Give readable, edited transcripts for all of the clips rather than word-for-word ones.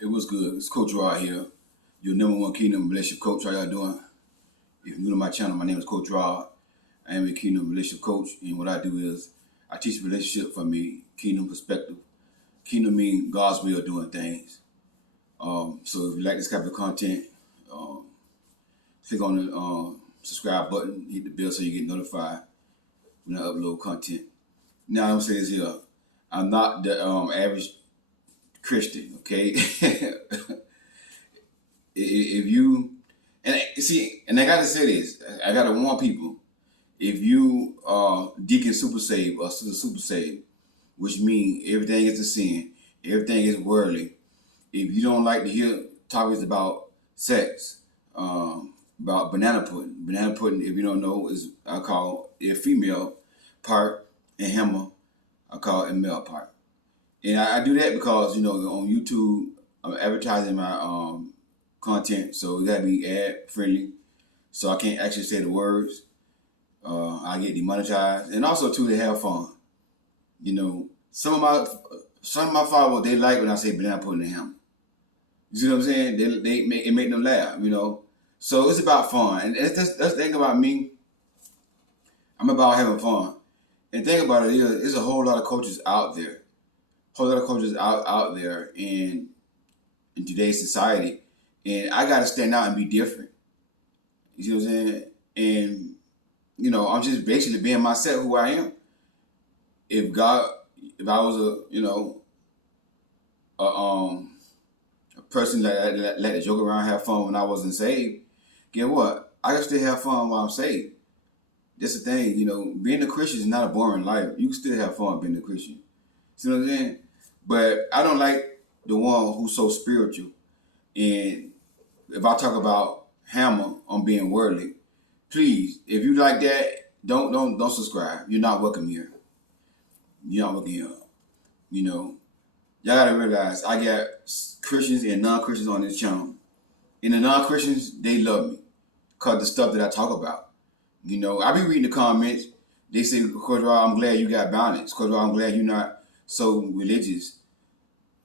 It was good. It's Coach Rod here, your number one Kingdom Relationship Coach. How y'all doing? If you're new to my channel, my name is Coach Rod. I am a Kingdom Relationship Coach, and what I do is I teach relationship from a Kingdom perspective. Kingdom means God's way of doing things. So if you like this type of content, um, click on the subscribe button, hit the bell so you get notified when I upload content. Now I'm gonna say this here: I'm not the average Christian, okay? If you and see, and I gotta say this, I gotta warn people: if you are deacon super saved or sister super saved, which means everything is a sin, everything is worldly. If you don't like to hear topics about sex, about banana pudding, if you don't know, is I call it a female part, and hammer I call it a male part. And I do that because on YouTube I'm advertising my content, so it gotta be ad friendly. So I can't actually say the words. I get demonetized, and also too, they have fun. You know, some of my followers, they like when I say banana pudding and ham. You see what I'm saying? They make them laugh. So it's about fun, and that's the thing about me. I'm about having fun, and the thing about it is, there's a whole lot of coaches out there, out there in today's society, and I got to stand out and be different. You see what I'm saying? And I'm just basically being myself, who I am. If I was a person that let the joke around, have fun when I wasn't saved, get what? I can still have fun while I'm saved. That's the thing, being a Christian is not a boring life. You can still have fun being a Christian. See what I'm saying? But I don't like the one who's so spiritual. And if I talk about hammer on being worldly, please, if you like that, don't subscribe. You're not welcome here. You're not welcome here. Y'all gotta realize I got Christians and non-Christians on this channel. And the non-Christians, they love me because the stuff that I talk about. I be reading the comments. They say, Coach Rod, I'm glad you got balance. Coach Rod, I'm glad you're not so religious.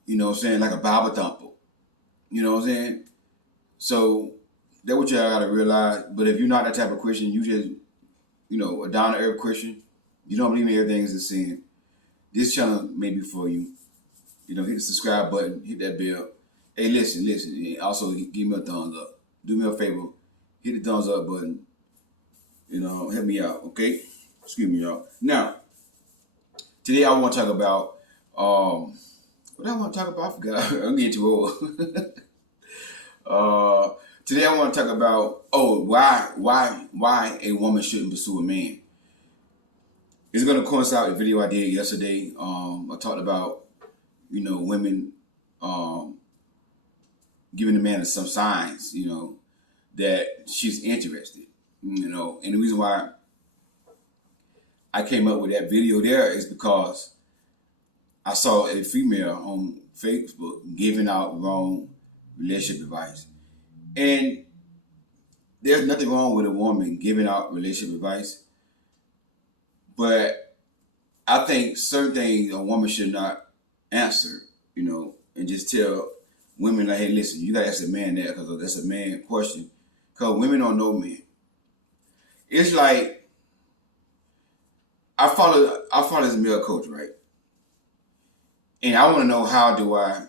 You know what I'm saying? Like a Bible thumper. You know what I'm saying? So that's what y'all gotta realize. But if you're not that type of Christian, you just, a down to earth Christian, you don't believe in everything is a sin. This channel may be for you. Hit the subscribe button, hit that bell. Hey, listen, and also give me a thumbs up. Do me a favor, hit the thumbs up button. Help me out, okay? Excuse me, y'all. Now, today I want to talk about what I want to talk about. I forgot. I'm getting too old. Today I want to talk about why a woman shouldn't pursue a man. It's going to coincide with a video I did yesterday. I talked about women giving the man some signs that she's interested. And the reason why I came up with that video there is because I saw a female on Facebook giving out wrong relationship advice. And there's nothing wrong with a woman giving out relationship advice, but I think certain things a woman should not answer, and just tell women like, hey, listen, you gotta ask a man that because that's a man question. Because women don't know men. It's like I follow this male coach, right? And I want to know, how do I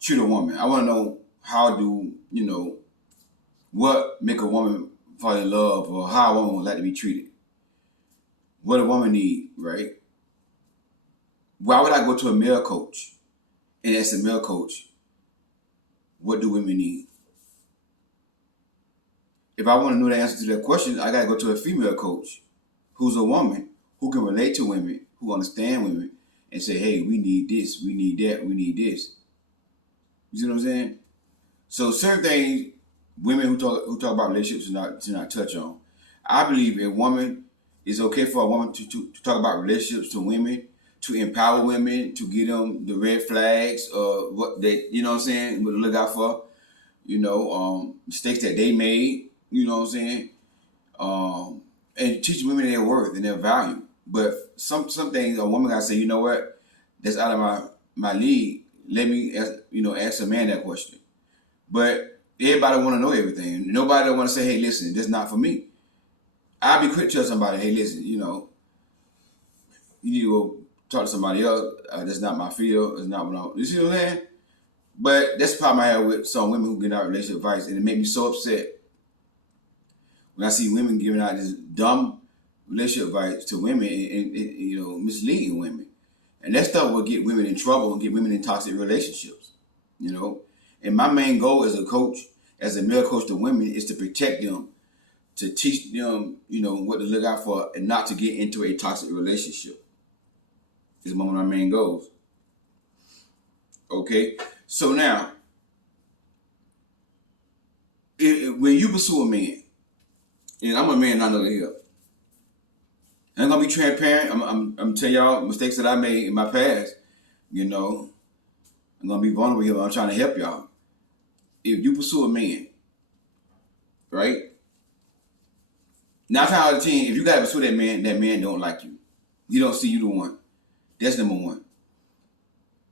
treat a woman? I want to know, how do what make a woman fall in love, or how a woman would like to be treated. What a woman need, right? Why would I go to a male coach and ask a male coach, what do women need? If I want to know the answer to that question, I got to go to a female coach who's a woman, who can relate to women, who understand women, and say, hey, we need this, we need that, we need this. You see what I'm saying? So certain things women who talk about relationships to not touch on. I believe a woman, it's okay for a woman to talk about relationships to women, to empower women, to give them the red flags, what they, what I'm saying, what to look out for, mistakes that they made, what I'm saying, and teach women their worth and their value. But some things a woman gotta say, you know what, that's out of my league. let me ask a man that question. But everybody want to know everything. Nobody want to say, hey, listen, this is not for me. I'll be quick to tell somebody, hey, listen, you need to go talk to somebody else. That's not my field. It's not what I'm. You see what I'm saying? But that's the problem I have with some women who give out relationship advice, and it made me so upset when I see women giving out this dumb relationship advice to women and misleading women. And that stuff will get women in trouble and get women in toxic relationships. And my main goal as a coach, as a male coach to women, is to protect them, to teach them, what to look out for, and not to get into a toxic relationship. Is one of my main goals. Okay, so now, when you pursue a man, and I'm a man, not another here. I'm gonna be transparent. I'm telling y'all mistakes that I made in my past. I'm gonna be vulnerable here. I'm trying to help y'all. If you pursue a man, right? 9 times out of 10, if you gotta pursue that man don't like you. He don't see you the one. That's number one.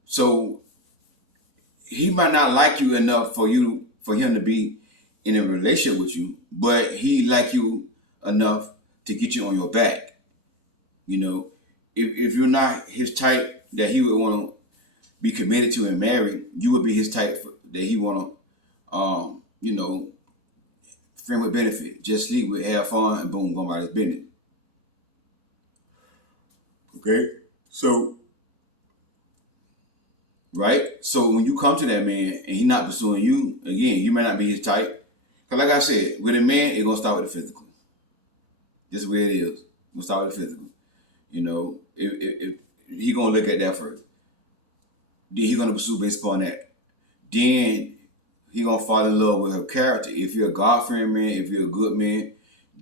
So he might not like you enough for him to be in a relationship with you, but he like you enough to get you on your back. If you're not his type that he would want to be committed to and marry, you would be his type that he want to, friend with benefit. Just sleep with, have fun, and boom, go about his business. Okay? So, right? So when you come to that man and he not pursuing you, again, you may not be his type. Because like I said, with a man, it's going to start with the physical. This is where it is. It's going to start with the physical. If he going to look at that first. Then he going to pursue based upon that. Then he going to fall in love with her character. If you're a God-fearing man, if you're a good man,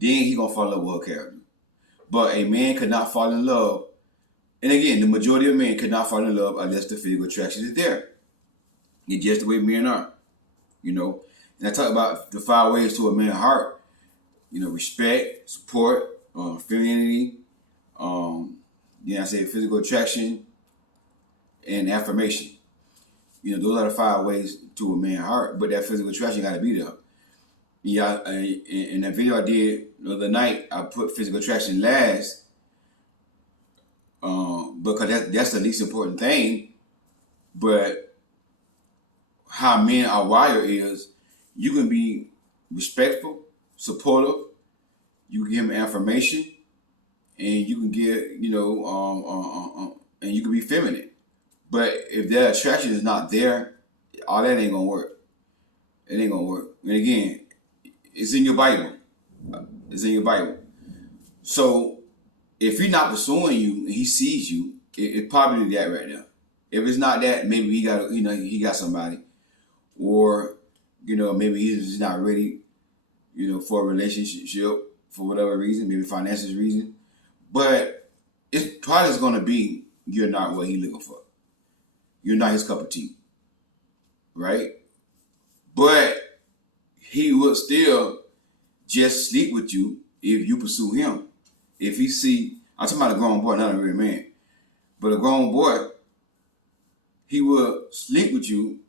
then he going to fall in love with her character. But a man could not fall in love. And again, the majority of men could not fall in love unless the physical attraction is there. It's just the way men are. And I talk about the 5 ways to a man's heart. Respect, support, femininity, I say physical attraction, and affirmation. Those are the 5 ways to a man's heart. But that physical attraction got to be there. Yeah, in that video I did the other night, I put physical attraction last. Because that's the least important thing. But how men are wired is you can be respectful, supportive, you can give them affirmation, and you can give, and you can be feminine. But if that attraction is not there, all that ain't gonna work. It ain't gonna work. And again, it's in your Bible. It's in your Bible. So if he's not pursuing you and he sees you, it's probably that right now. If it's not that, maybe he got somebody, or maybe he's not ready, for a relationship for whatever reason, maybe financial reason. But it's probably going to be you're not what he's looking for. You're not his cup of tea, right? But he will still just sleep with you if you pursue him. If he see, I'm talking about a grown boy, not a real man, but a grown boy, he will sleep with you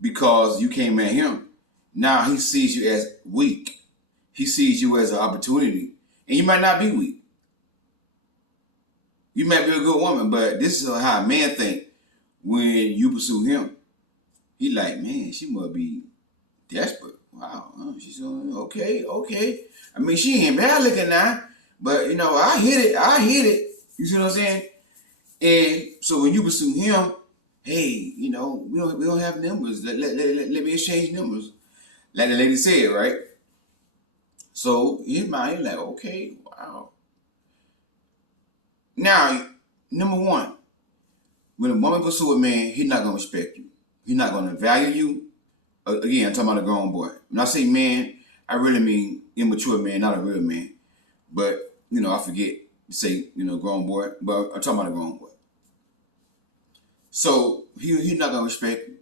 because you came at him. Now he sees you as weak. He sees you as an opportunity. And you might not be weak. You might be a good woman, but this is how a man think when you pursue him. He like, man, she must be desperate. Wow, she's okay. I mean, she ain't bad looking now, but I hit it. You see what I'm saying? And so when you pursue him, hey, we don't have numbers. Let me exchange numbers, like the lady said, right? So his mind, he's like, okay, wow. Now, number one, when a woman pursue a man, he's not gonna respect you. He's not gonna value you. Again, I'm talking about a grown boy. When I say man, I really mean immature man, not a real man. But I forget to say grown boy, but I'm talking about a grown boy. So he's not gonna respect you.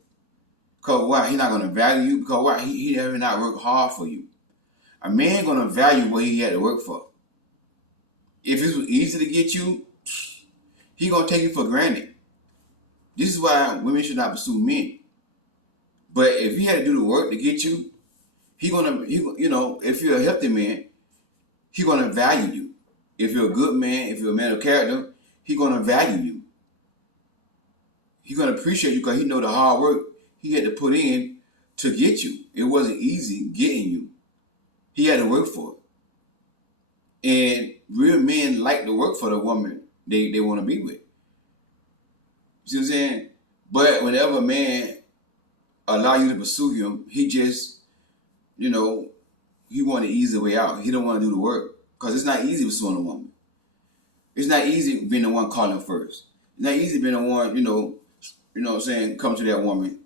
Because why? He's not gonna value you. Because why? He have not worked hard for you. A man gonna value what he had to work for. If it was easy to get you, he gonna take it for granted. This is why women should not pursue men. But if he had to do the work to get you, if you're a healthy man, he gonna value you. If you're a good man, if you're a man of character, he gonna value you. He gonna appreciate you because he know the hard work he had to put in to get you. It wasn't easy getting you. He had to work for it. And real men like to work for the woman they want to be with. See what I'm saying? But whenever a man allow you to pursue him, he just, he want the easy way out. He don't want to do the work. Because it's not easy pursuing a woman. It's not easy being the one calling first. It's not easy being the one, what I'm saying, come to that woman,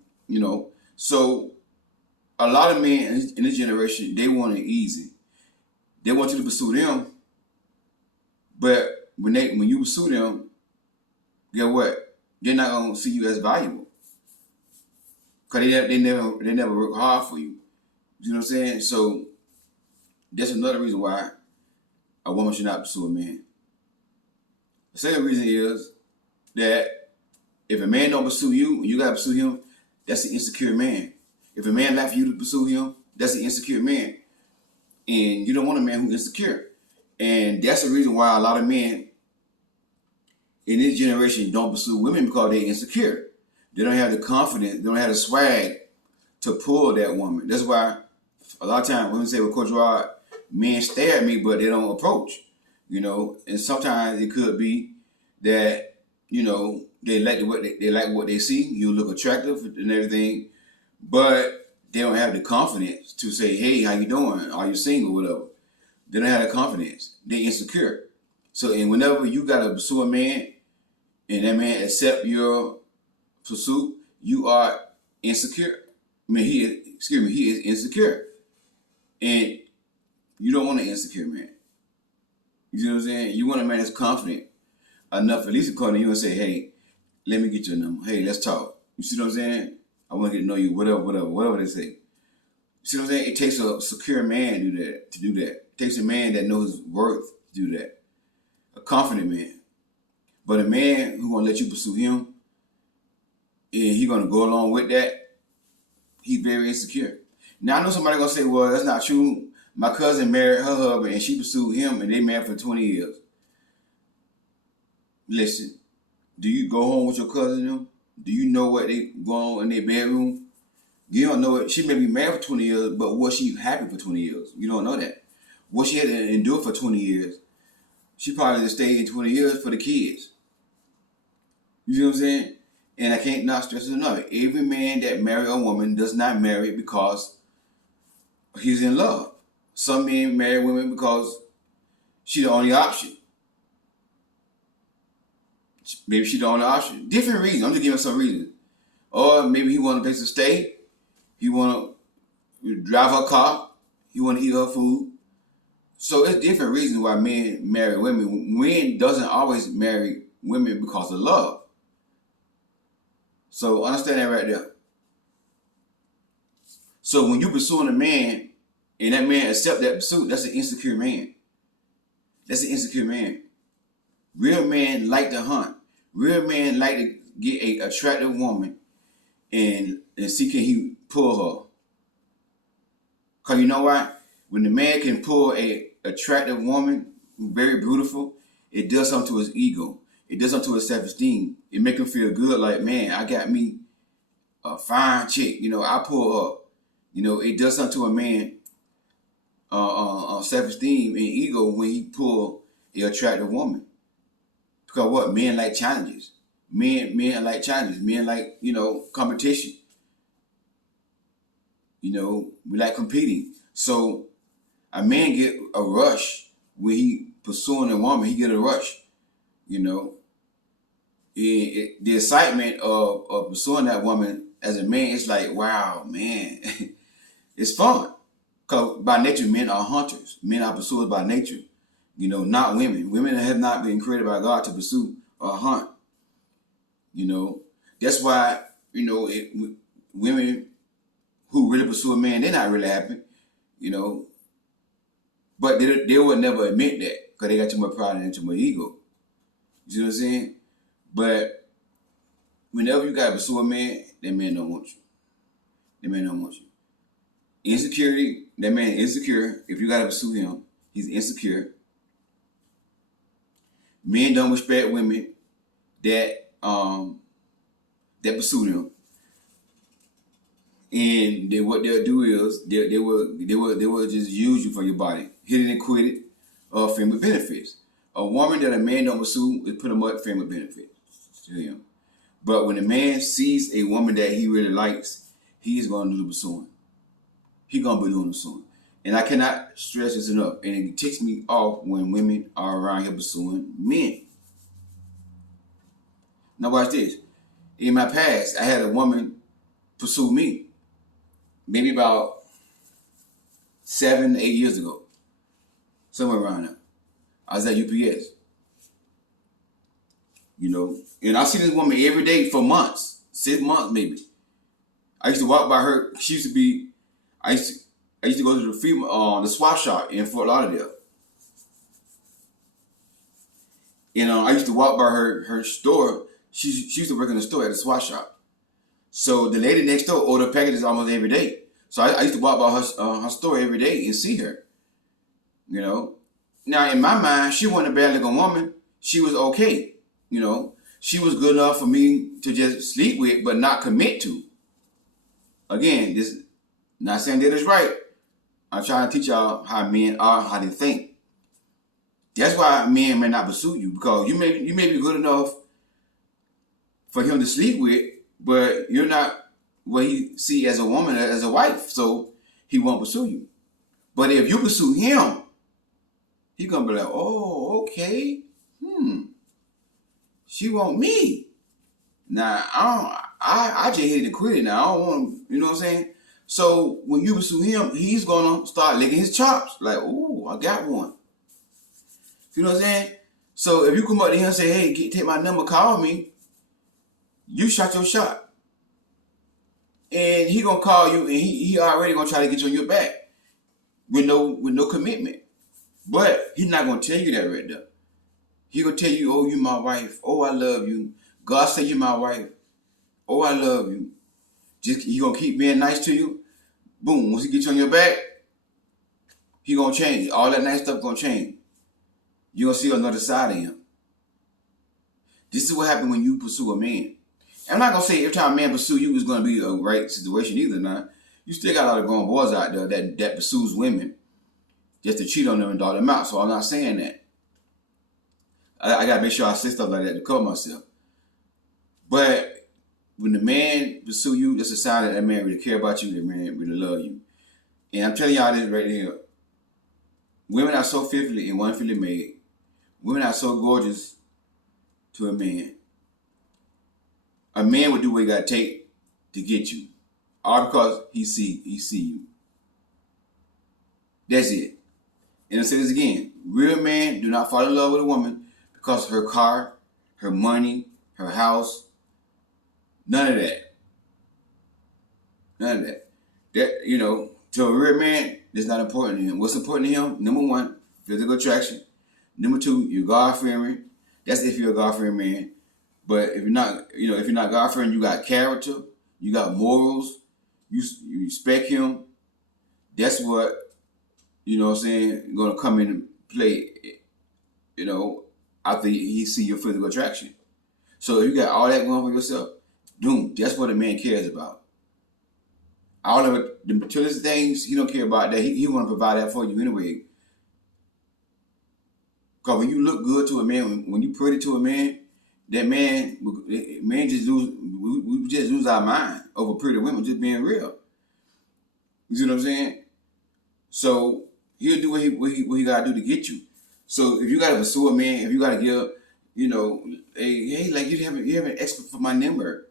So a lot of men in this generation, they want it easy. They want you to pursue them. But when you pursue them, guess what? They're not gonna see you as valuable. Cause they never work hard for you. You know what I'm saying? So that's another reason why a woman should not pursue a man. The second reason is that if a man don't pursue you, you gotta pursue him, that's an insecure man. If a man left you to pursue him, that's an insecure man. And you don't want a man who's insecure. And that's the reason why a lot of men in this generation don't pursue women because they're insecure. They don't have the confidence, they don't have the swag to pull that woman. That's why a lot of times women say, well, Coach Rod, men stare at me, but they don't approach. And sometimes it could be that, they like what they see. You look attractive and everything, but they don't have the confidence to say, hey, how you doing? Are you single? Whatever. They don't have the confidence. They're insecure. So, and whenever you gotta pursue a man and that man accept your pursuit, you are insecure. He is insecure. And you don't want an insecure man. You know what I'm saying? You want a man that's confident enough at least to call you and say, hey, let me get your number. Hey, let's talk. You see what I'm saying? I want to get to know you, whatever they say. You see what I'm saying? It takes a secure man to do that. It takes a man that knows his worth to do that. A confident man. But a man who's going to let you pursue him and he's going to go along with that, he's very insecure. Now, I know somebody going to say, well, that's not true. My cousin married her husband and she pursued him and they married for 20 years. Listen, do you go home with your cousin and them? Do you know what they go on in their bedroom? You don't know it. She may be married for 20 years, but was she happy for 20 years? You don't know that. What she had to endure for 20 years, she probably just stayed in 20 years for the kids. You see what I'm saying? And I can't not stress it enough. Every man that marry a woman does not marry because he's in love. Some men marry women because she's the only option. Maybe she's the only option. Different reasons. I'm just giving some reasons. Or maybe he want a place to stay. He want to drive her car. He want to eat her food. So it's different reasons why men marry women. Men doesn't always marry women because of love. So understand that right there. So when you pursuing a man and that man accept that pursuit, that's an insecure man. That's an insecure man. Real men like to hunt. Real men like to get a attractive woman and see can he pull her. Cause you know why? When the man can pull a attractive woman, very beautiful, it does something to his ego. It does something to his self-esteem. It make him feel good, like, man, I got me a fine chick. I pull her. It does something to a man self-esteem and ego when he pull an attractive woman. Because what? Men like challenges. Men like challenges. Men like, competition. We like competing. So a man get a rush when he pursuing a woman. He get a rush. The excitement of pursuing that woman as a man, it's like, wow, man, it's fun. Because by nature, men are hunters. Men are pursuers by nature. Not women. Women have not been created by God to pursue or hunt. That's why, women who really pursue a man, they're not really happy, But they would never admit that because they got too much pride and too much ego. You see what I'm saying? But Whenever you gotta pursue a man, that man don't want you. That man don't want you. Insecurity, that man is insecure. If you gotta pursue him, he's insecure. Men don't respect women that pursue them. And then what they'll do is they will just use you for your body. Hit it and quit it, family benefits. A woman that a man don't pursue is pretty much family benefits to him. But when a man sees a woman that he really likes, he's gonna do the pursuing. He's gonna be doing the pursuing. And I cannot stress this enough. And it ticks me off when women are around here pursuing men. Now watch this. In my past, I had a woman pursue me. Maybe about 7, 8 years ago. Somewhere around there. I was at UPS. You know, and I see this woman every day for months. 6 months maybe. I used to walk by her. She used to be, I used to go to the swap shop in Fort Lauderdale. And I used to walk by her store. She used to work in the store at the swap shop. So the lady next door ordered packages almost every day. So I used to walk by her store every day and see her. You know. Now in my mind, she wasn't a bad looking woman. She was okay. You know. She was good enough for me to just sleep with, but not commit to. Again, this not saying that it's right. I'm trying to teach y'all how men are, how they think. That's why men may not pursue you, because you may be good enough for him to sleep with, but you're not what he see as a woman, as a wife, so he won't pursue you. But if you pursue him, he gonna be like, oh, okay, she want me. Now I just hit it and quit it. Now I don't want, you know what I'm saying? So when you pursue him, he's gonna start licking his chops, like, oh, I got one. You know what I'm saying? So if you come up to him and say, hey, take my number, call me, you shot your shot. And he gonna call you, and he already gonna try to get you on your back with no commitment. But he's not gonna tell you that right there. He gonna tell you, oh, you my wife. Oh, I love you. God say you my wife. Oh, I love you. Just he gonna keep being nice to you. Boom. Once he gets you on your back, he gonna change. All that nice stuff gonna change. You gonna see another side of him. This is what happens when you pursue a man. I'm not gonna say every time a man pursue you is gonna be a right situation either. Now, you still got a lot of grown boys out there that pursues women just to cheat on them and dog them out. So I'm not saying that. I gotta make sure I say stuff like that to cover myself. But when the man pursue you, that's a sign that man really care about you, that man really love you. And I'm telling y'all this right here. Women are so fearfully and wonderfully made. Women are so gorgeous to a man. A man would do what he gotta take to get you. All because he see you. That's it. And I'll say this again. Real men do not fall in love with a woman because of her car, her money, her house. None of that. None of that. That, you know, to a real man, that's not important to him. What's important to him? Number one, physical attraction. Number two, you're God-fearing. That's if you're a God-fearing man. But if you're not, if you're not God-fearing, you got character, you got morals, you respect him. That's what, you know what I'm saying, going to come into play, after he see your physical attraction. So if you got all that going for yourself, boom, that's what a man cares about. All of it, the materialistic things, he don't care about that. He want to provide that for you anyway. Because when you look good to a man, when you pretty to a man, that man just lose. We just lose our mind over pretty women just being real. You see what I'm saying? So he'll do what he gotta do to get you. So if you gotta pursue a man, if you gotta give, hey, like you haven't asked for my number,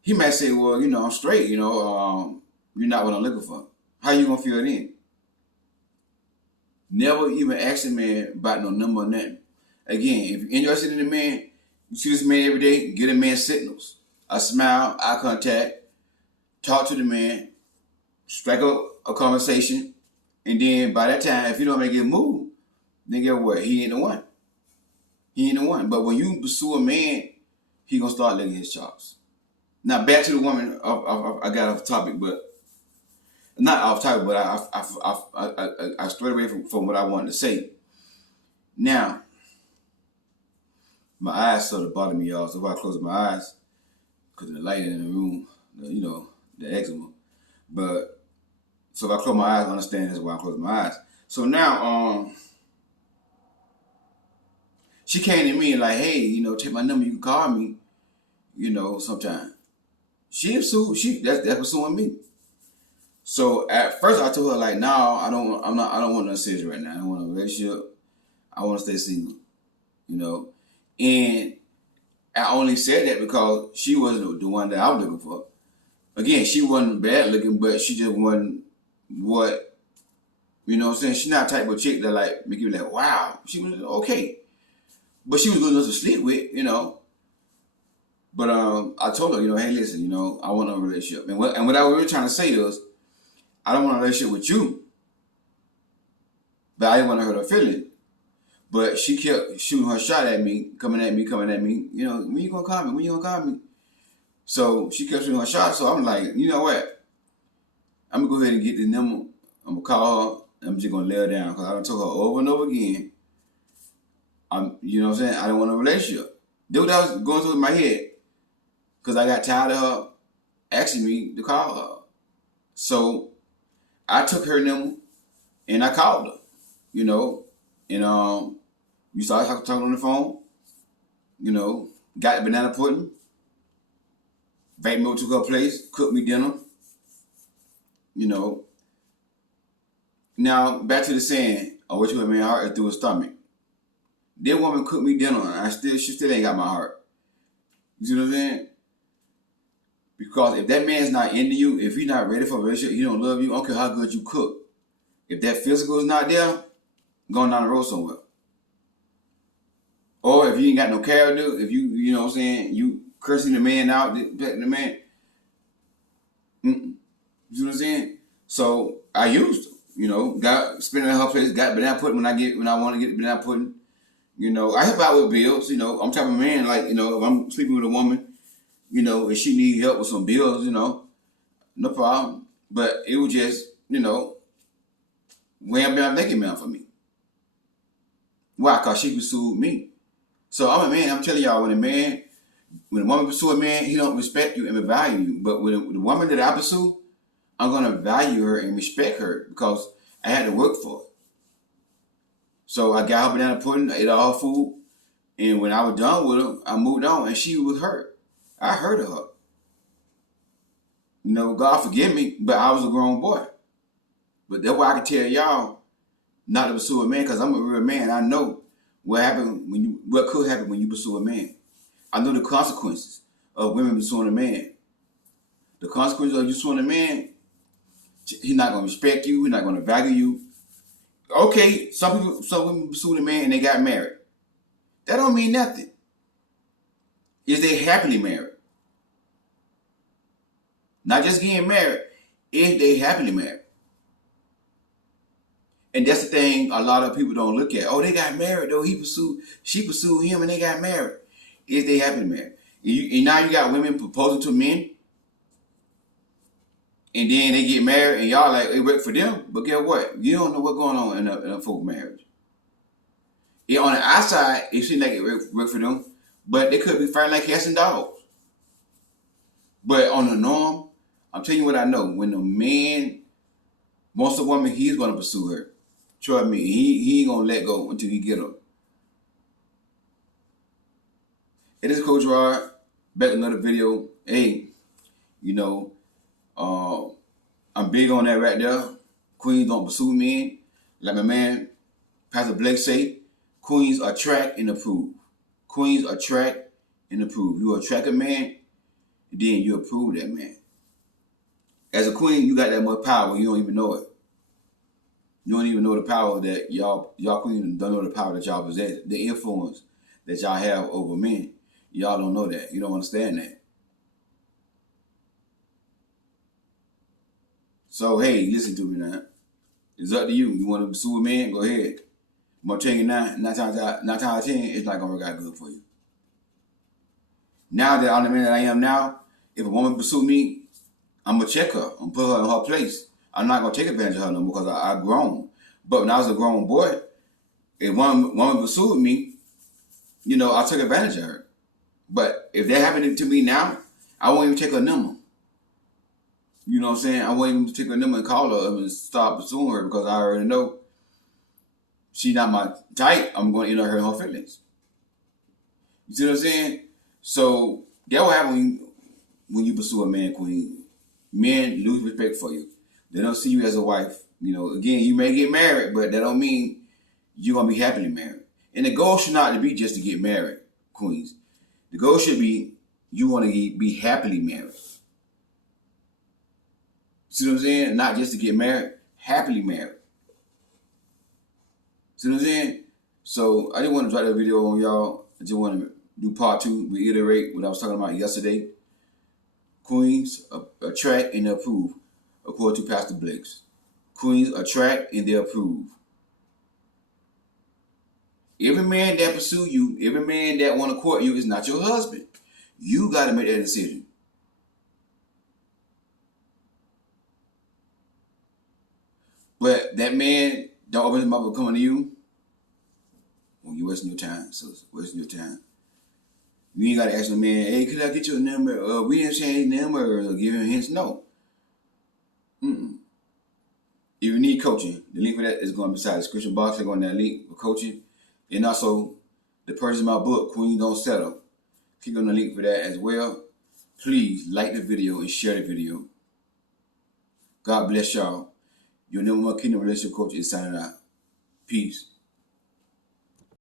he might say, well, I'm straight. You're not what I'm looking for. How you gonna feel then? Never even ask a man about no number or nothing. Again, if you're interested in a man, you see this man every day, get a man signals. A smile, eye contact, talk to the man, strike up a conversation, and then by that time, if you don't make it move, then get what? He ain't the one. He ain't the one. But when you pursue a man, he gonna start licking his chops. Now back to the woman. I got off topic, but not off topic, but I strayed away from what I wanted to say. Now my eyes sort of bother me, y'all. So if I close my eyes, because of the light in the room, the eczema. But so if I close my eyes, I understand that's why I close my eyes. So now, she came to me and like, hey, take my number, you can call me, sometime. That's pursuing me. So at first I told her like, no, I don't want no serious right now. I don't want a relationship. I want to stay single, And I only said that because she wasn't the one that I was looking for. Again, she wasn't bad looking, but she just wasn't what, what I'm saying? She's not the type of chick that like make you like, wow. She was okay. But she was good enough to sleep with, But I told her, hey, listen, I want a relationship. And what I was really trying to say was, I don't want a relationship with you, but I didn't want to hurt her feelings. But she kept shooting her shot at me, coming at me. When you gonna call me? When you gonna call me? So she kept shooting her shot. So I'm like, you know what? I'm gonna go ahead and get the number. I'm gonna call her. I'm just gonna lay her down because I done told her over and over again. You know what I'm saying? I don't want a relationship. Dude, that was going through my head because I got tired of her asking me to call her. So I took her number and I called her, and we started talking on the phone, got the banana pudding, invited me over to her place, cooked me dinner, Now back to the saying, I wish you had my heart and through her stomach. That woman cooked me dinner and she still ain't got my heart. You see what I'm saying? Because if that man's not into you, if he's not ready for a relationship, he don't love you, I don't care how good you cook. If that physical is not there, going down the road somewhere. Or if you ain't got no character, if you know what I'm saying, you cursing the man out, the man. You know what I'm saying? So I used her, got spending at her place, got banana pudding when I want to get banana pudding. I help out with bills, I'm type of man, like, if I'm sleeping with a woman, if she need help with some bills, no problem. But it was just, wham bam naked man for me. Why? Because she pursued me. So I'm a man, I'm telling y'all, when a woman pursue a man, he don't respect you and value you. But with the woman that I pursue, I'm gonna value her and respect her because I had to work for it. So I got her banana pudding, I ate all her food, and when I was done with her, I moved on, and she was hurt. I hurted her. God forgive me, but I was a grown boy. But that's why I can tell y'all not to pursue a man, because I'm a real man. I know what could happen when you pursue a man. I know the consequences of women pursuing a man. The consequences of you pursuing a man, he's not gonna respect you, he's not gonna value you. Okay, some women pursued a man and they got married. That don't mean nothing. Is they happily married? Not just getting married, is they happily married? And that's the thing a lot of people don't look at. Oh, they got married though. She pursued him and they got married. Is they happily married? And now you got women proposing to men, and then they get married, and y'all like, it worked for them. But guess what? You don't know what's going on in a folk marriage. On the outside, it seems like it worked for them, but they could be fighting like cats and dogs. But on the norm, I'm telling you what I know. When the man wants a woman, he's going to pursue her. Trust me, he ain't going to let go until he get her. It is Coach Rod, back with another video. Hey, I'm big on that right there. Queens don't pursue men. Like my man, Pastor Blake say, queens attract and approve. Queens attract and approve. You attract a man, then you approve that man. As a queen, you got that much power. You don't even know it. You don't even know the power that y'all queens don't know the power that y'all possess. The influence that y'all have over men. Y'all don't know that. You don't understand that. So, hey, listen to me now. It's up to you. You want to pursue a man? Go ahead. I'm going to tell you now, 9 times out of 10, it's not going to work out good for you. Now that I'm the man that I am now, If a woman pursue me, I'm gonna check her. I'm gonna put her in her place. I'm not gonna take advantage of her no more because I've grown. But when I was a grown boy, if one woman pursued me, you know, I took advantage of her. But if that happened to me now, I won't even take her number. You know what I'm saying? I won't even take her number and call her and start pursuing her because I already know she's not my type. I'm going to end up hurting her feelings. You see what I'm saying? So that will happen when you pursue a man, queen. Men lose respect for you. They don't see you as a wife. You know, again, you may get married, but that don't mean you're going to be happily married. And the goal should not be just to get married, queens. The goal should be you want to be happily married. See what I'm saying? Not just to get married, happily married. See what I'm saying? So I didn't want to drop that video on y'all. I just want to do part 2, reiterate what I was talking about yesterday. Queens attract and approve, according to Pastor Blakes. Queens attract and they approve. Every man that pursue you, every man that want to court you is not your husband. You got to make that decision. But that man don't open his mouth coming to you. Well, you wasting your time, so wasting your time. You ain't got to ask the man, hey, could I get your number? We didn't say his number or give him hints. No. If you need coaching, the link for that is going to be beside the description box. Click on that link for coaching. And also, the purchase of my book, Queen Don't Settle. Click on the link for that as well. Please like the video and share the video. God bless y'all. Your number one Kingdom Relationship Coach is signing out. Peace.